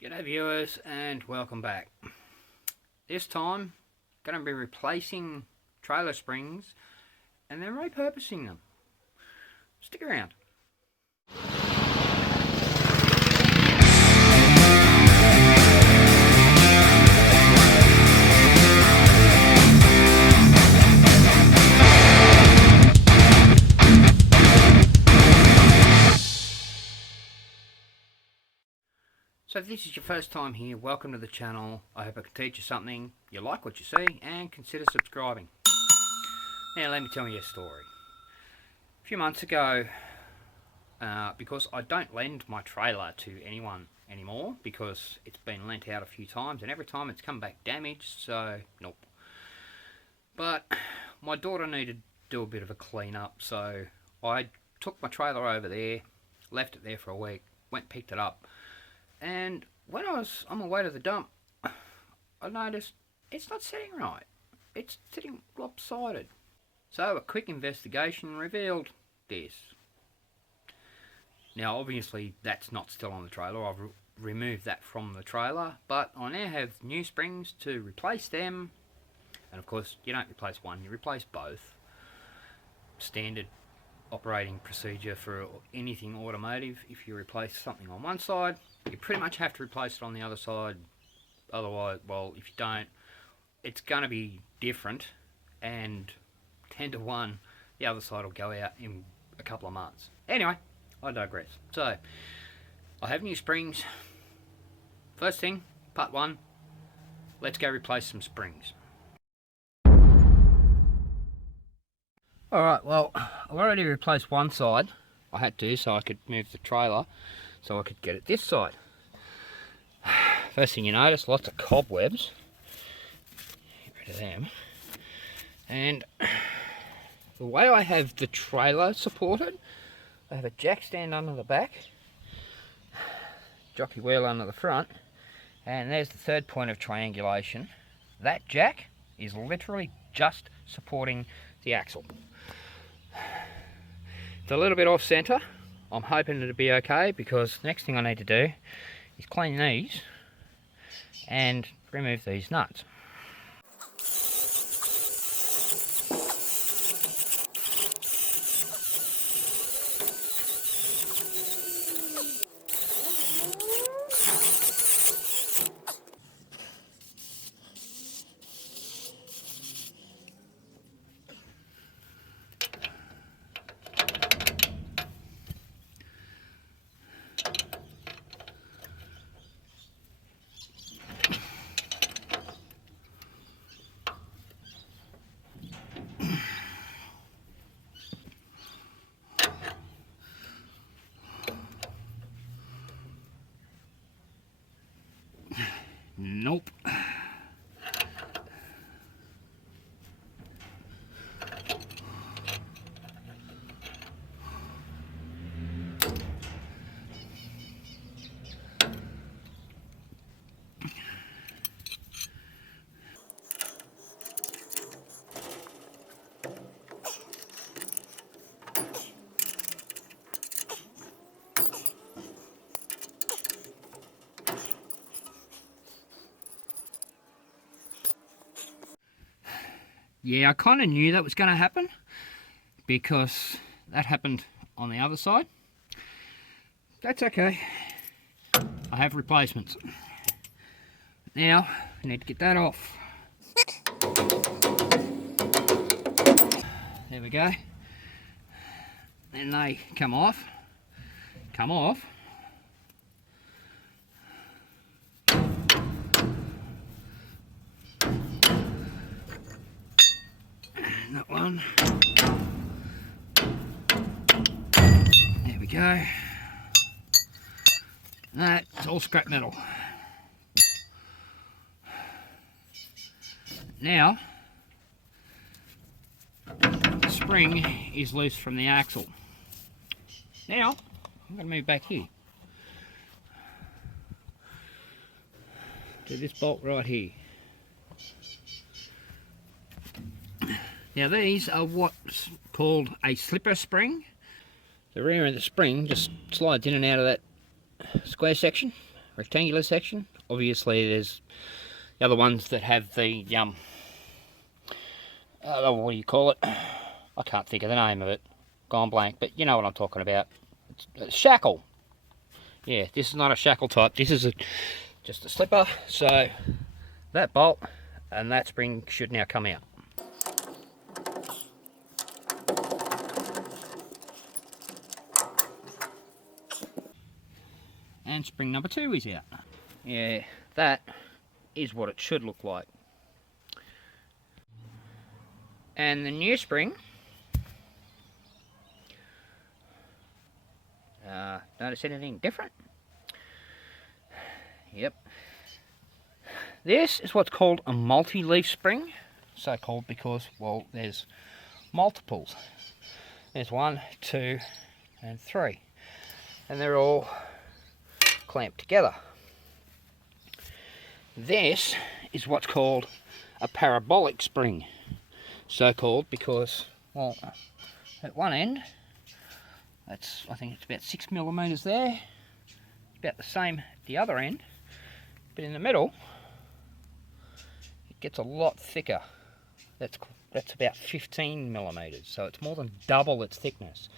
G'day viewers and welcome back. This time going to be replacing trailer springs and then repurposing them. Stick around. So if this is your first time here, welcome to the channel. I hope I can teach you something, you like what you see, and consider subscribing. Now let me tell you a story. A few months ago, because I don't lend my trailer to anyone anymore, because it's been lent out a few times, and every time it's come back damaged, so nope. But my daughter needed to do a bit of a clean up, so I took my trailer over there, left it there for a week, went picked it up. And when I was on my way to the dump, I noticed it's not sitting right. It's sitting lopsided. So a quick investigation revealed this. Now obviously that's not still on the trailer. I've removed that from the trailer. But I now have new springs to replace them. And of course you don't replace one, you replace both. Standard operating procedure for anything automotive. If you replace something on one side, you pretty much have to replace it on the other side. Otherwise, well, if you don't, it's going to be different, and 10 to 1 the other side will go out in a couple of months. Anyway, I digress. So I have new springs. First thing, part 1, let's go replace some springs. Alright, well, I've already replaced one side. I had to, so I could move the trailer so I could get it this side. First thing you notice, lots of cobwebs. Get rid of them. And the way I have the trailer supported, I have a jack stand under the back, jockey wheel under the front, and there's the third point of triangulation. That jack is literally just supporting the axle. It's a little bit off centre. I'm hoping it'll be okay, because next thing I need to do is clean these and remove these nuts. Nope. Yeah, I kind of knew that was going to happen, because that happened on the other side. That's okay. I have replacements. Now, I need to get that off. There we go. Then they come off. That one. There we go. That's all scrap metal. Now, the spring is loose from the axle. Now, I'm going to move back here to this bolt right here. Now these are what's called a slipper spring. The rear of the spring just slides in and out of that square section rectangular section. Obviously there's the other ones that have the what do you call it? I can't think of the name of it. Gone blank, but you know what I'm talking about. It's a shackle. Yeah, this is not a shackle type. This is just a slipper. So that bolt and that spring should now come out. And spring number 2 is out. Yeah, that is what it should look like. And the new spring, notice anything different? Yep. This is what's called a multi-leaf spring. So called because, well, there's multiples. There's 1, 2, and 3. And they're all clamped together. This is what's called a parabolic spring. So called because, well, at one end, I think it's about 6 millimeters there. It's about the same at the other end, but in the middle, it gets a lot thicker. That's about 15 millimeters, so it's more than double its thickness,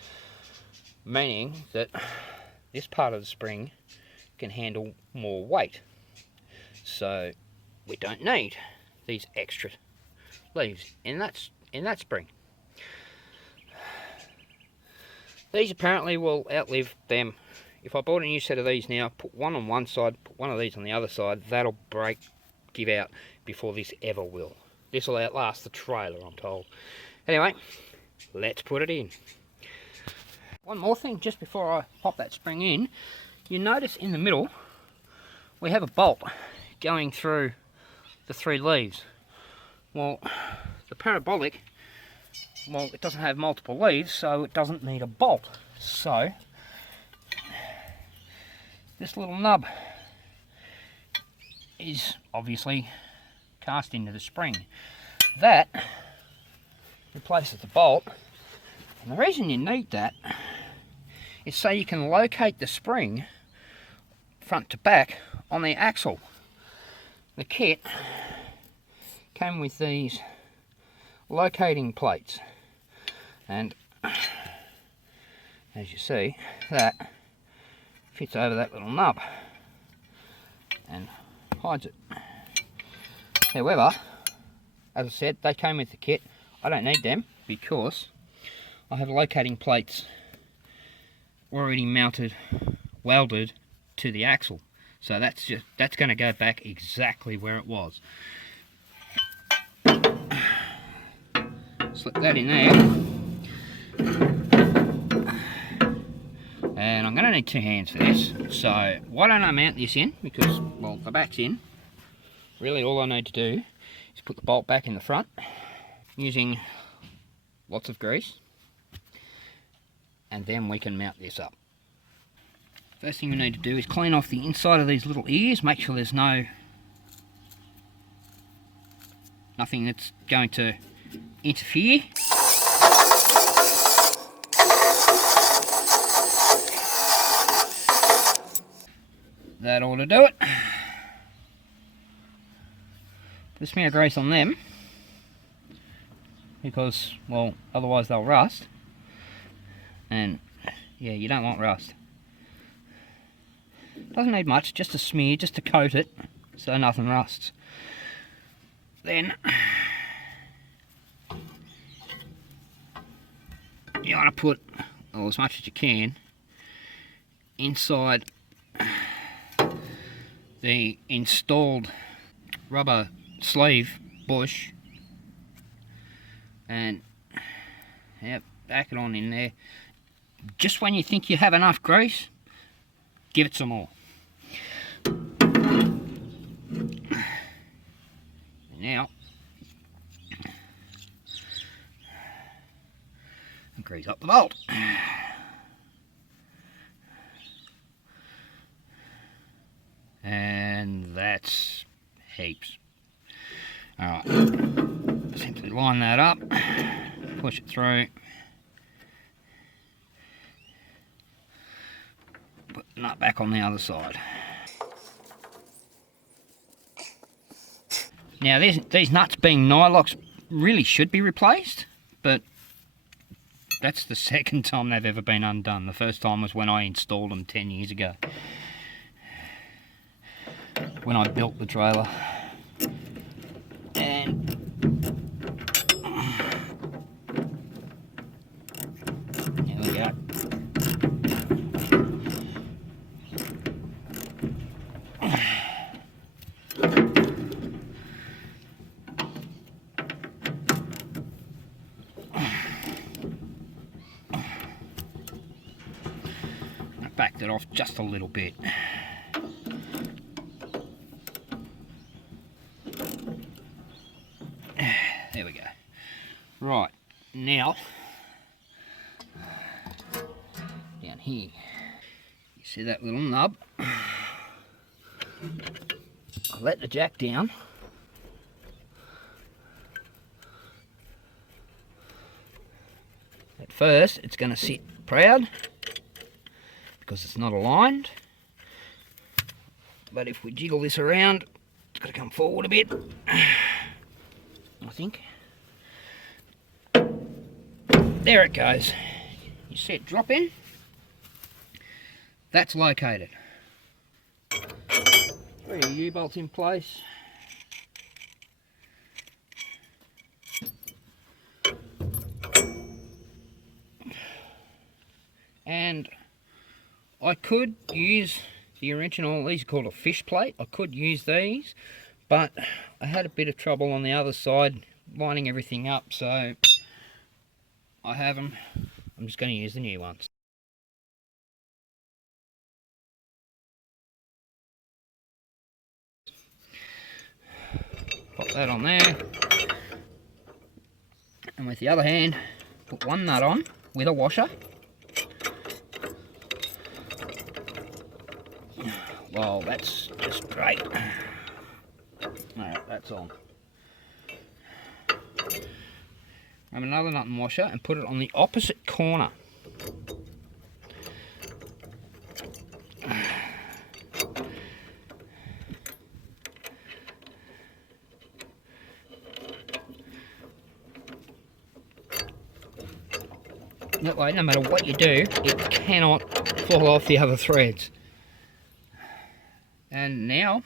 meaning that this part of the spring can handle more weight. So we don't need these extra leaves in that spring. These apparently will outlive them. If I bought a new set of these now, put one on one side, put one of these on the other side, that'll give out before this ever will. This will outlast the trailer, I'm told. Anyway, let's put it in. One more thing just before I pop that spring in. You notice in the middle we have a bolt going through the 3 leaves. Well, the parabolic, well, it doesn't have multiple leaves, so it doesn't need a bolt. So this little nub is obviously cast into the spring. That replaces the bolt, and the reason you need that is so you can locate the spring front to back on the axle. The kit came with these locating plates, and as you see, that fits over that little nub and hides it. However, as I said, they came with the kit. I don't need them because I have locating plates already mounted, welded to the axle. So that's going to go back exactly where it was. Slip that in there. And I'm going to need 2 hands for this. So why don't I mount this in? Because, well, the back's in. Really all I need to do is put the bolt back in the front using lots of grease. And then we can mount this up. First thing we need to do is clean off the inside of these little ears, make sure there's nothing that's going to interfere. That ought to do it. Put a smear of grease on them because, well, otherwise they'll rust. And yeah, you don't want rust. Doesn't need much, just a smear, just to coat it so nothing rusts. Then you want to put, well, as much as you can inside the installed rubber sleeve bush, and yep, back it on in there. Just when you think you have enough grease, give it some more. Now, grease up the bolt. And that's heaps. Alright, simply line that up, push it through, put the nut back on the other side. Now these nuts being nylox really should be replaced, but that's the second time they've ever been undone. The first time was when I installed them 10 years ago, when I built the trailer. And there we go. Backed it off just a little bit. There we go. Right, now down here, you see that little nub? I let the jack down. At first it's going to sit proud because it's not aligned, but if we jiggle this around, it's got to come forward a bit, I think. There it goes. You see it drop in? That's located. 3 U-bolts in place. And I could use the original, these are called a fish plate. I could use these, but I had a bit of trouble on the other side lining everything up, so I have them. I'm just going to use the new ones. Pop that on there, and with the other hand, put one nut on with a washer. Well, that's just great. Alright, that's on. Grab another nut and washer and put it on the opposite corner. That way, no matter what you do, it cannot fall off the other threads. And now,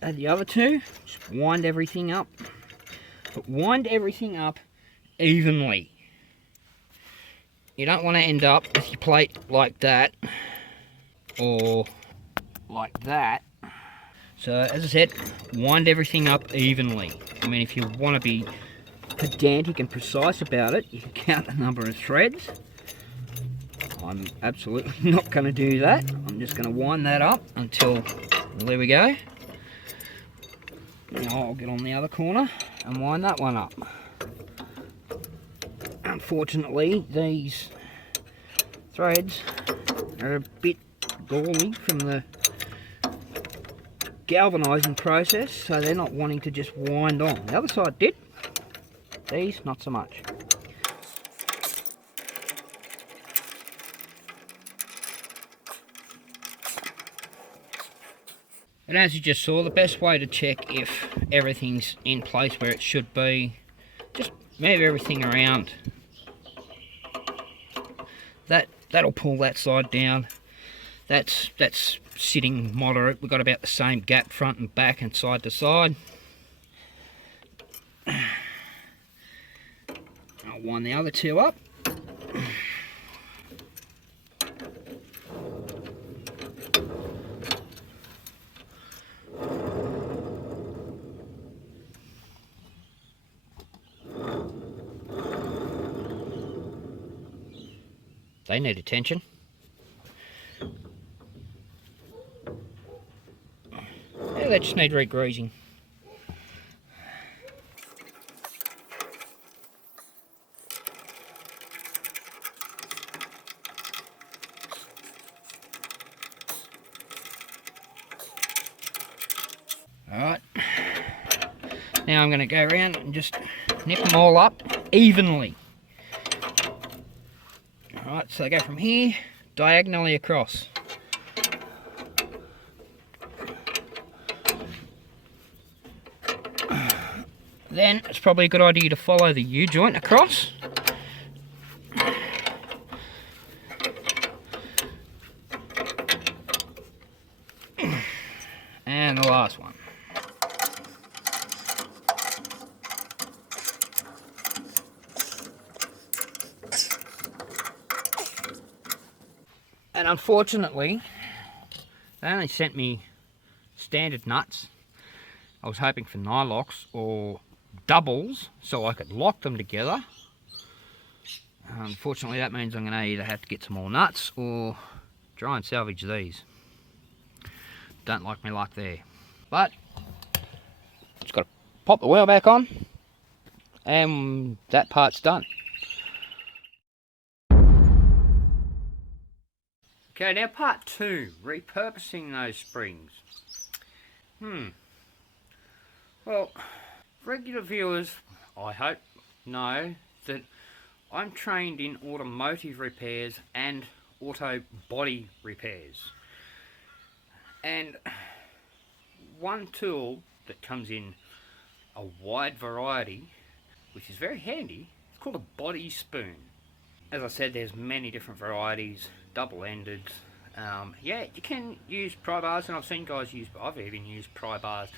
add the other two, just wind everything up. But wind everything up evenly. You don't want to end up with your plate like that, or like that. So, as I said, wind everything up evenly. I mean, if you want to be pedantic and precise about it, you can count the number of threads. I'm absolutely not going to do that. I'm just going to wind that up until, well, there we go. Now I'll get on the other corner and wind that one up. Unfortunately, these threads are a bit gauzy from the galvanising process, so they're not wanting to just wind on. The other side did. These, not so much. And as you just saw, the best way to check if everything's in place where it should be, just move everything around. That'll pull that side down. That's sitting moderate. We've got about the same gap front and back and side to side. I'll wind the other two up. They need attention. Yeah, they just need re-greasing. Alright, now I'm going to go around and just nip them all up evenly. Alright, so I go from here, diagonally across. then it's probably a good idea to follow the U-joint across. And the last one. And unfortunately, they only sent me standard nuts. I was hoping for Lilacs or doubles so I could lock them together. Unfortunately, that means I'm going to either have to get some more nuts or try and salvage these. Don't like my luck there. But, just got to pop the wheel back on and that part's done. Okay, now part 2, repurposing those springs. Well, regular viewers, I hope, know that I'm trained in automotive repairs and auto body repairs. And one tool that comes in a wide variety, which is very handy, it's called a body spoon. As I said, there's many different varieties, double-ended. Yeah, you can use pry bars, and I've seen guys use, I've even used pry bars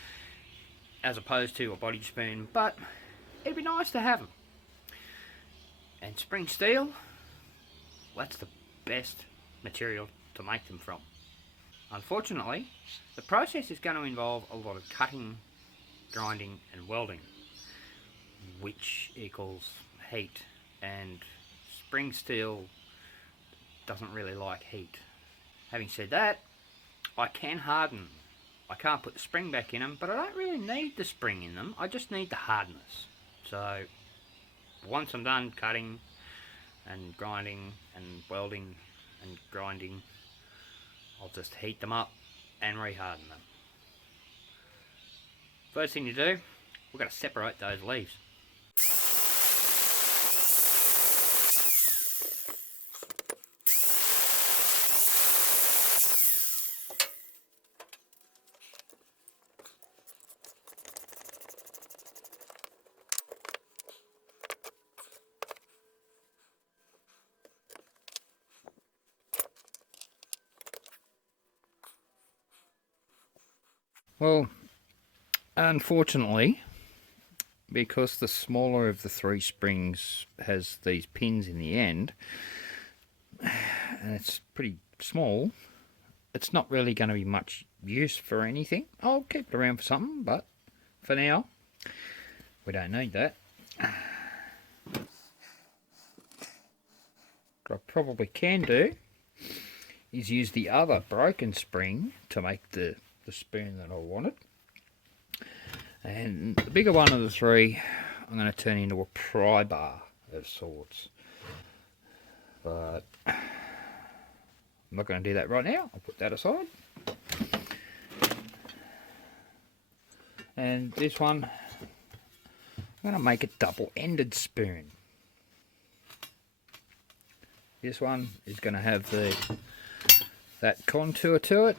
as opposed to a body spoon, but it'd be nice to have them. And spring steel, that's the best material to make them from. Unfortunately, the process is going to involve a lot of cutting, grinding and welding, which equals heat, and spring steel doesn't really like heat. Having said that, I can harden. I can't put the spring back in them, but I don't really need the spring in them, I just need the hardness. So once I'm done cutting and grinding and welding and grinding, I'll just heat them up and reharden them. First thing to do, we've got to separate those leaves. Well, unfortunately, because the smaller of the 3 springs has these pins in the end, and it's pretty small, it's not really going to be much use for anything. I'll keep it around for something, but for now, we don't need that. What I probably can do is use the other broken spring to make the spoon that I wanted. And the bigger one of the 3 I'm going to turn into a pry bar of sorts. But I'm not going to do that right now. I'll put that aside. And this one, I'm going to make a double-ended spoon. This one is going to have that contour to it.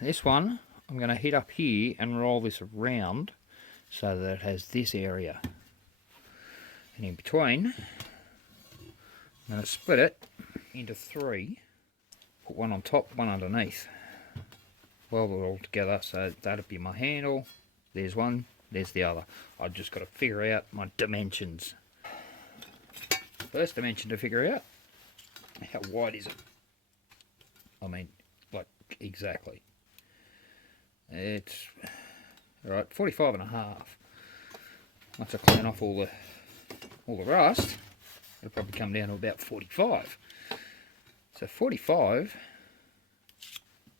This one, I'm going to hit up here and roll this around so that it has this area. And in between, I'm going to split it into 3. Put one on top, one underneath. Weld it all together, so that'll be my handle. There's one, there's the other. I've just got to figure out my dimensions. First dimension to figure out, how wide is it? I mean, like, exactly. It's, alright, 45 and a half. Once I clean off all the rust, it'll probably come down to about 45. So 45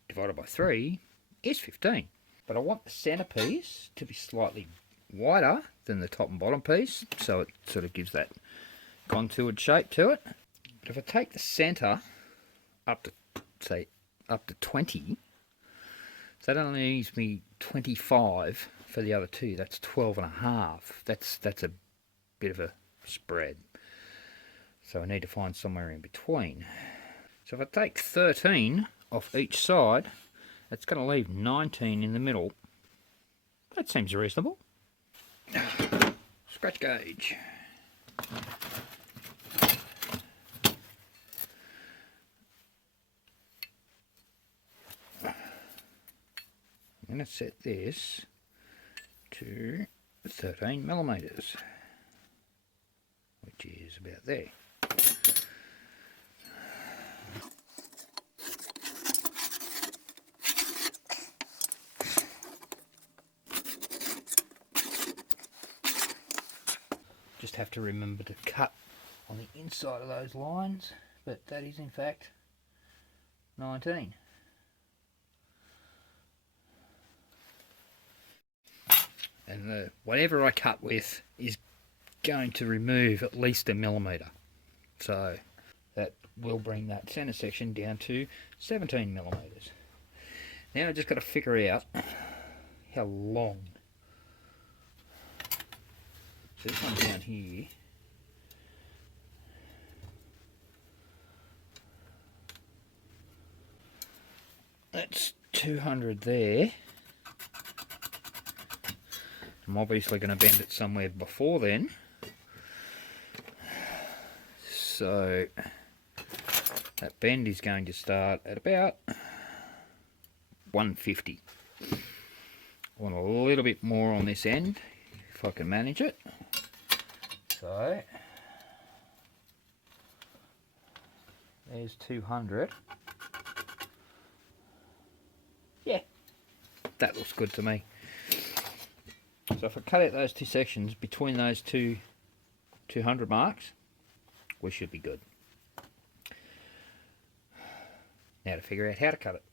divided by 3 is 15. But I want the centerpiece to be slightly wider than the top and bottom piece, so it sort of gives that contoured shape to it. But if I take the center up to, say, up to 20, so that only leaves me 25 for the other 2. That's 12 and a half. That's a bit of a spread. So I need to find somewhere in between. So if I take 13 off each side, that's going to leave 19 in the middle. That seems reasonable. scratch gauge. I'm going to set this to 13 millimeters, which is about there. Just have to remember to cut on the inside of those lines, but that is in fact 19. And whatever I cut with is going to remove at least a millimetre, so that will bring that centre section down to 17 millimetres. Now I just got to figure out how long. So this one down here, that's 200 there. I'm obviously going to bend it somewhere before then, so that bend is going to start at about 150. I want a little bit more on this end if I can manage it. So there's 200. Yeah, that looks good to me. So if I cut out those two sections between those two 200 marks, we should be good. Now to figure out how to cut it.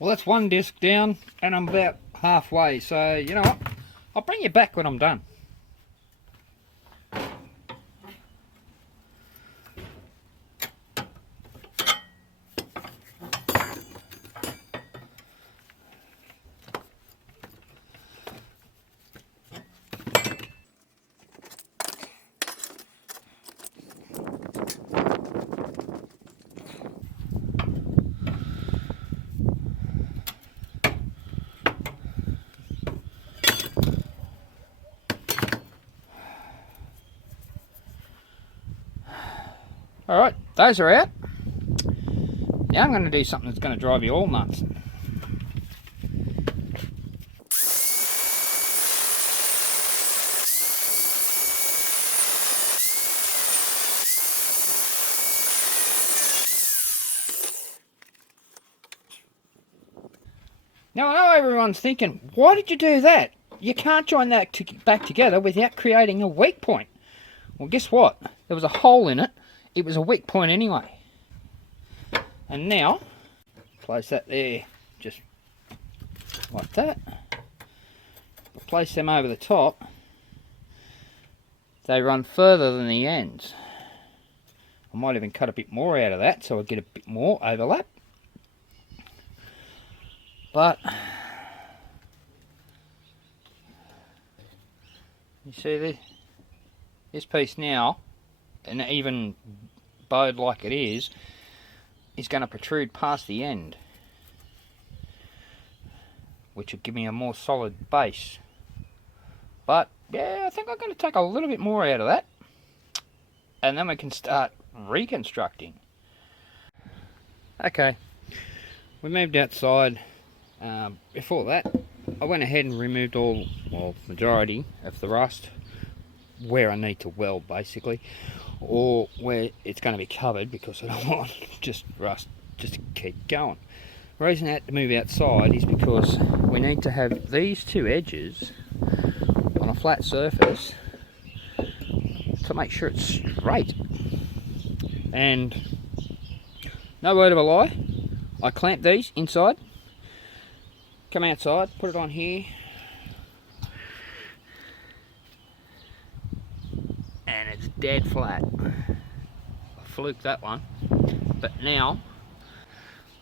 Well, that's one disc down and I'm about halfway, so you know what, I'll bring you back when I'm done. Alright, those are out. Now I'm going to do something that's going to drive you all nuts. Now I know everyone's thinking, why did you do that? You can't join that back together without creating a weak point. Well, guess what? There was a hole in it. It was a weak point anyway. And now, place that there, just like that. Place them over the top. They run further than the ends. I might even cut a bit more out of that so I get a bit more overlap. But you see this piece now, and even bowed like it is going to protrude past the end, which will give me a more solid base. But yeah, I think I'm going to take a little bit more out of that, and then we can start reconstructing. Okay, we moved outside. Before that, I went ahead and removed all, well, majority of the rust where I need to weld, basically, or where it's going to be covered, because I don't want just rust just to keep going. The reason I had to move outside is because we need to have these two edges on a flat surface to make sure it's straight. And no word of a lie, I clamp these inside, come outside, put it on here, and it's dead flat. I fluked that one, but now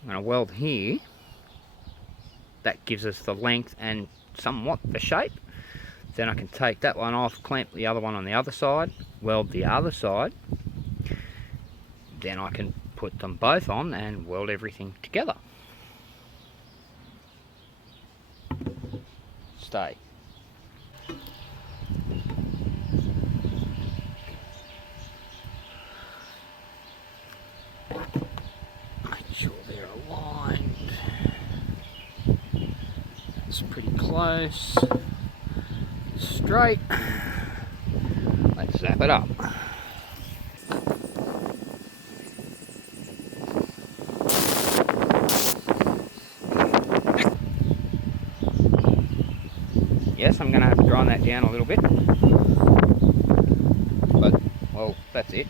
I'm going to weld here. That gives us the length and somewhat the shape. Then I can take that one off, clamp the other one on the other side, weld the other side. Then I can put them both on and weld everything together. Stay. Make sure they're aligned. That's pretty close. Straight. Let's zap it up. Yes, I'm going to have to grind that down a little bit, but, well, that's it.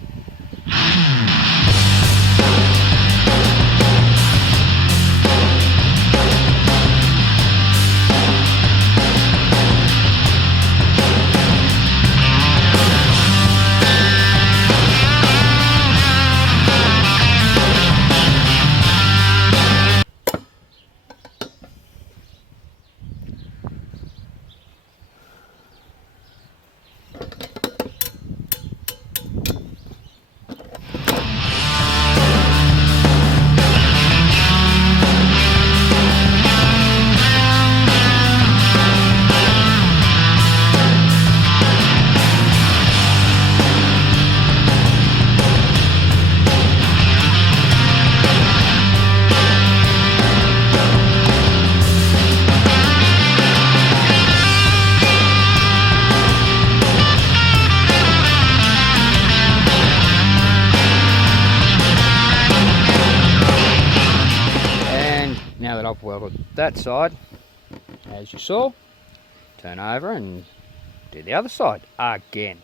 Now that I've welded that side, as you saw, turn over and do the other side again.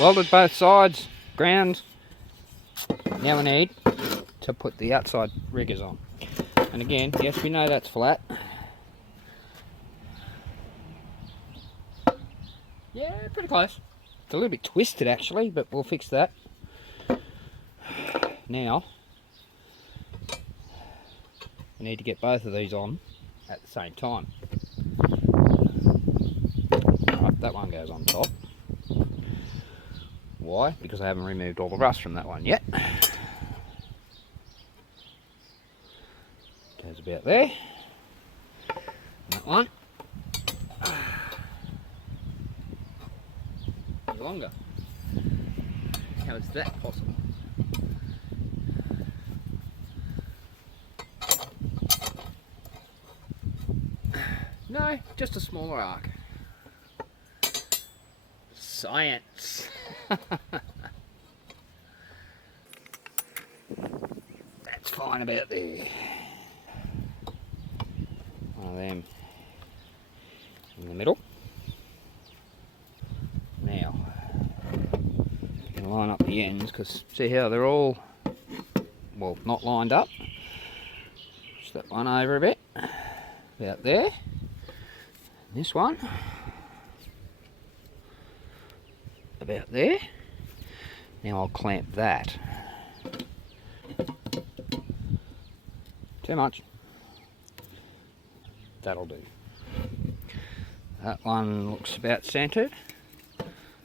Welded both sides, ground. Now we need to put the outside riggers on. And again, yes, we know that's flat. Yeah, pretty close. It's a little bit twisted actually, but we'll fix that. Now, we need to get both of these on at the same time. Right, that one goes on top. Why? Because I haven't removed all the rust from that one yet. Goes about there. That one. Longer. How is that possible? No, just a smaller arc. Science. That's fine about there. One of them in the middle. Now, you can line up the ends because see how they're all, well, not lined up. Push that one over a bit, about there. This one. About there. Now I'll clamp that. Too much. That'll do. That one looks about centered.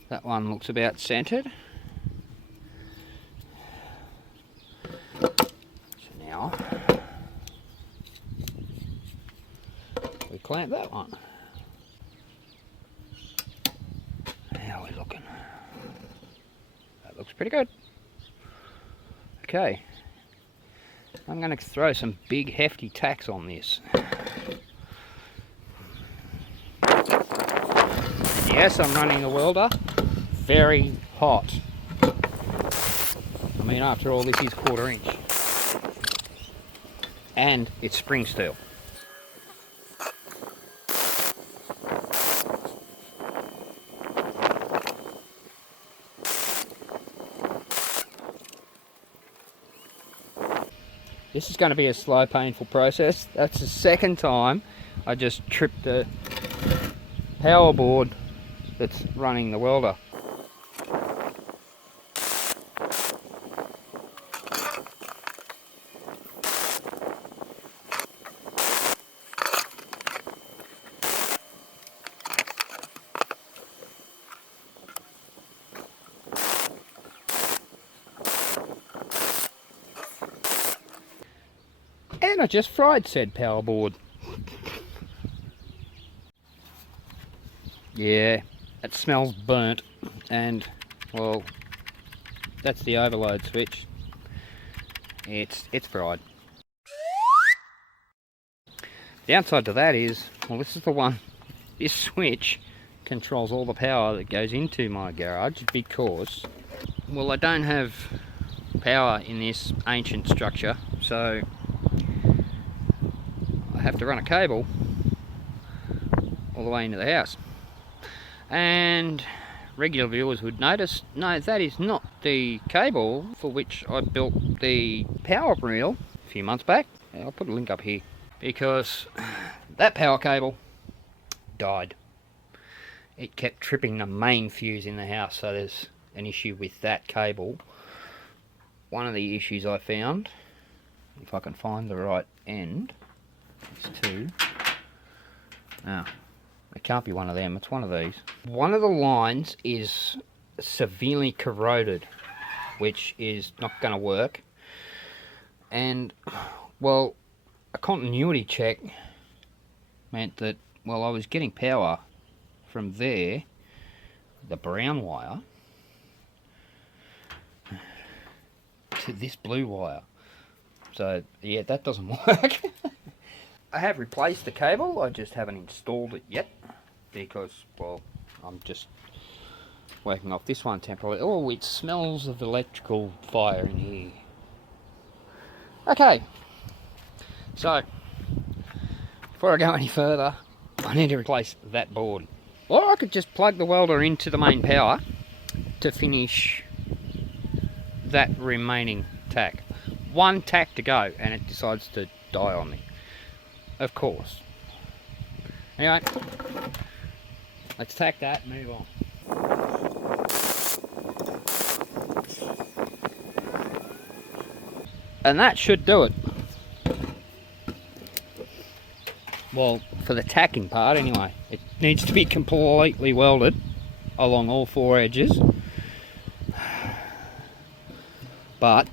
That one looks about centered. clamp that one. How are we looking? That looks pretty good. Okay. I'm going to throw some big hefty tacks on this. And yes, I'm running the welder very hot. I mean, after all, this is 1/4 inch. And it's spring steel. This is going to be a slow, painful process. That's the second time I just tripped the power board that's running the welder. And I just fried said power board. Yeah, it smells burnt, and well, that's the overload switch. It's fried. The downside to that is, well, this is the one, this switch controls all the power that goes into my garage because, well, I don't have power in this ancient structure, so I have to run a cable all the way into the house. And regular viewers would notice, no, that is not the cable for which I built the power reel a few months back. I'll put a link up here, because that power cable died. It kept tripping the main fuse in the house, so there's an issue with that cable. One of the issues I found, if I can find the right end, is to, it can't be one of them, it's one of these. One of the lines is severely corroded, which is not going to work. And, well, a continuity check meant that, well, I was getting power from there, the brown wire, to this blue wire. So, yeah, that doesn't work. I have replaced the cable, I just haven't installed it yet, because, well, I'm just working off this one temporarily. Oh, it smells of electrical fire in here. Okay, so, before I go any further, I need to replace that board. Or I could just plug the welder into the main power to finish that remaining tack. One tack to go, and it decides to die on me. Of course. Anyway, let's tack that and move on. And that should do it. Well, for the tacking part anyway. It needs to be completely welded along all 4 edges. But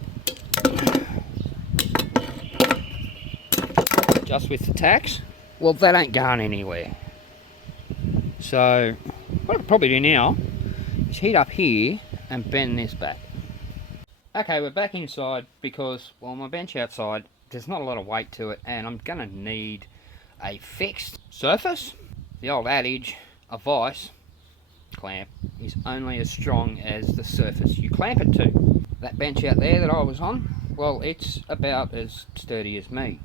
just with the tacks, well, that ain't going anywhere. So what I could probably do now is heat up here and bend this back. Okay, we're back inside because, well, my bench outside, there's not a lot of weight to it, and I'm gonna need a fixed surface. The old adage, a vice clamp is only as strong as the surface you clamp it to. That bench out there that I was on, well, it's about as sturdy as me,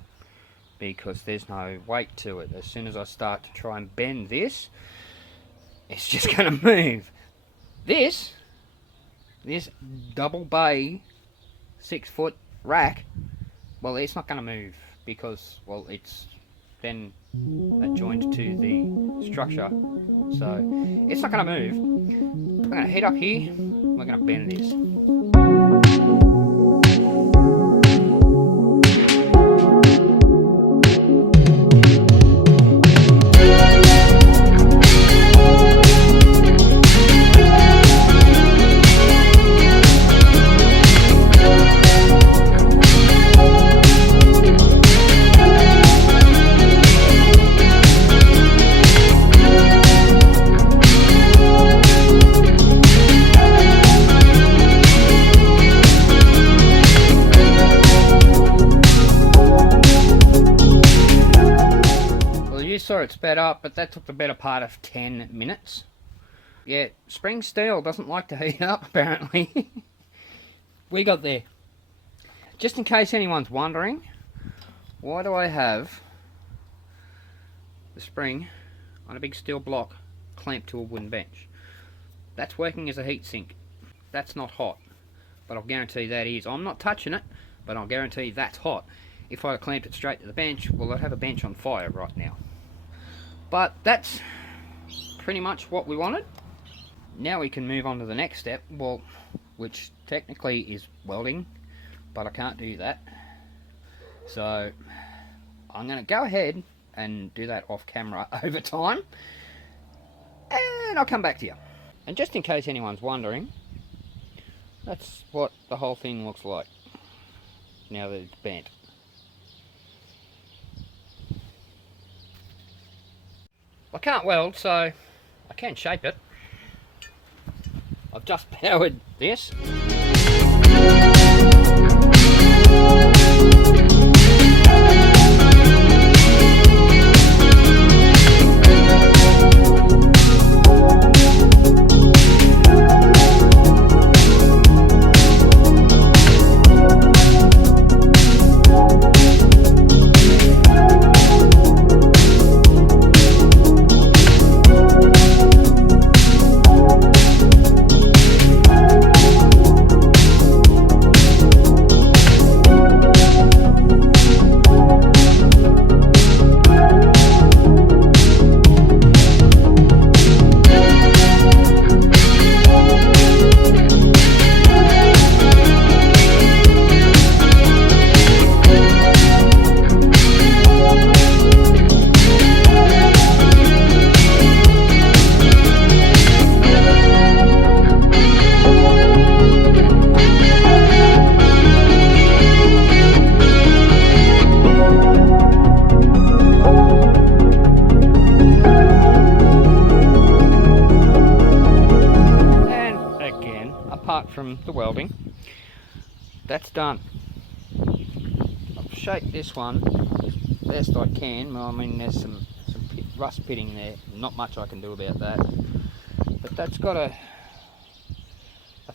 because there's no weight to it. As soon as I start to try and bend this, it's just going to move. This double bay 6-foot rack, well, it's not going to move because, well, it's then joined to the structure, so it's not going to move. I'm going to heat up here, we're going to bend this. sure it's sped up, but that took the better part of 10 minutes. Yeah, spring steel doesn't like to heat up, apparently. We got there. Just in case anyone's wondering, why do I have the spring on a big steel block clamped to a wooden bench? That's working as a heat sink. That's not hot, but I'll guarantee that is. I'm not touching it, but I'll guarantee that's hot. If I clamped it straight to the bench, well, I'd have a bench on fire right now. But that's pretty much what we wanted. Now we can move on to the next step, well, which technically is welding, but I can't do that. So I'm going to go ahead and do that off camera over time, and I'll come back to you. And just in case anyone's wondering, that's what the whole thing looks like now that it's bent. I can't weld, so I can shape it. I've just powered this. From the welding, that's done. I've shaped this one as best I can. Well, I mean, there's some rust pitting there, not much I can do about that, but that's got a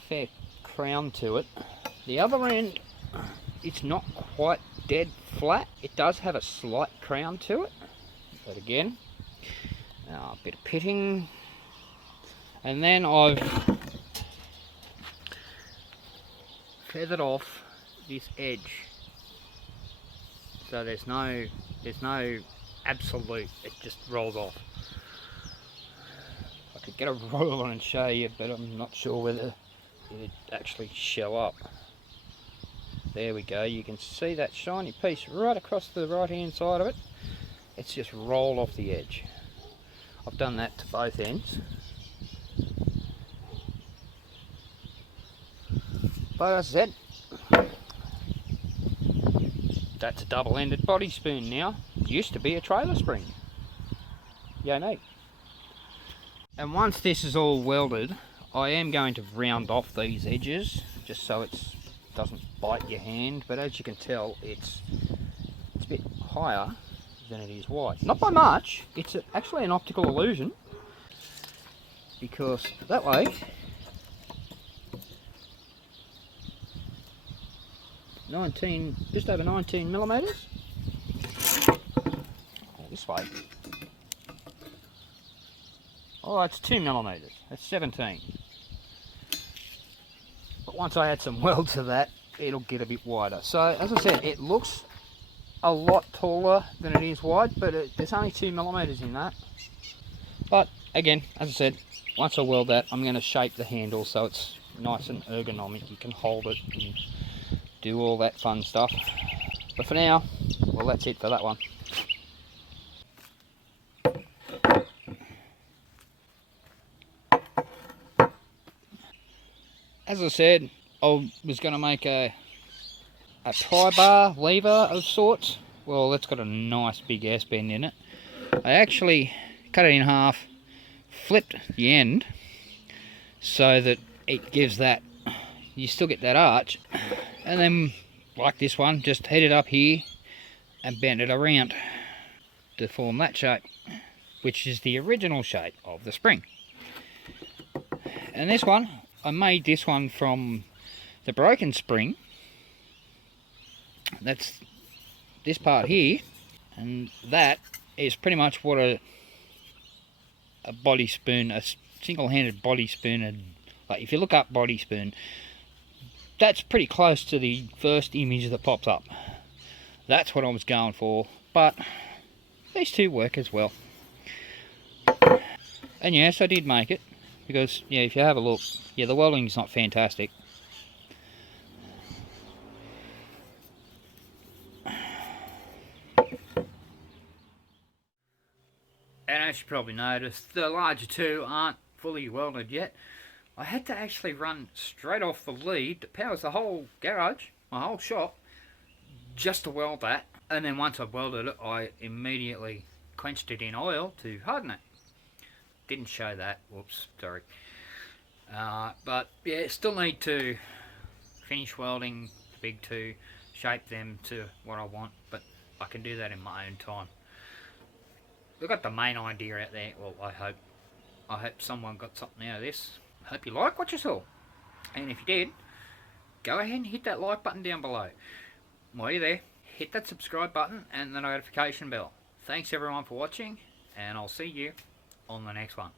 fair crown to it. The other end, it's not quite dead flat. It does have a slight crown to it, but again, a bit of pitting, and then I've feathered off this edge, so there's no absolute, it just rolls off. I could get a roller and show you, but I'm not sure whether it'd actually show up. There we go, you can see that shiny piece right across the right hand side of it. It's just rolled off the edge. I've done that to both ends. But as I said, that's a double-ended body spoon now. Used to be a trailer spring. Yeah, no. And once this is all welded, I am going to round off these edges just so it doesn't bite your hand. But as you can tell, it's a bit higher than it is wide. Not by much. It's actually an optical illusion, because that way, just over 19 millimeters. This way. Oh, it's 2 millimeters. That's 17. But once I add some weld to that, it'll get a bit wider. So, as I said, it looks a lot taller than it is wide, but there's only 2 millimeters in that. But again, as I said, once I weld that, I'm going to shape the handle so it's nice and ergonomic. You can hold it and do all that fun stuff. But for now, well, that's it for that one. As I said, I was going to make a pry bar lever of sorts. Well, that's got a nice big S bend in it. I actually cut it in half, flipped the end so that it gives that, you still get that arch, and then like this one, just head it up here and bend it around to form that shape. which is the original shape of the spring. And this one, I made this one from the broken spring. That's this part here, and that is pretty much what a body spoon, a single-handed body spoon, and like if you look up body spoon, that's pretty close to the first image that pops up. That's what I was going for, but these two work as well. And yes, I did make it, because yeah, if you have a look, yeah, the welding's not fantastic. And as you probably noticed, the larger two aren't fully welded yet. I had to actually run straight off the lead that powers the whole garage, my whole shop, just to weld that. And then once I welded it, I immediately quenched it in oil to harden it. Didn't show that, whoops, sorry. But yeah, still need to finish welding the big two, shape them to what I want, but I can do that in my own time. We've got the main idea out there. Well, I hope someone got something out of this. I hope you like what you saw. And if you did, go ahead and hit that like button down below. While you're there, hit that subscribe button and the notification bell. Thanks everyone for watching, and I'll see you on the next one.